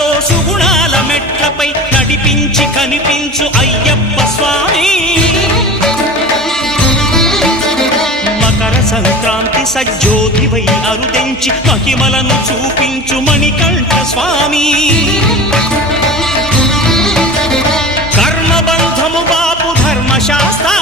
సుఖాలతో సుగుణాల మెట్లపై నడిపించి కనిపించు అయ్యప్ప స్వామి. మకర సంక్రాంతి సజ్జోతివై అరుదెంచి మహిమలను చూపించు మణికంఠ స్వామి. కర్మబంధము బాపు ధర్మశాస్త్ర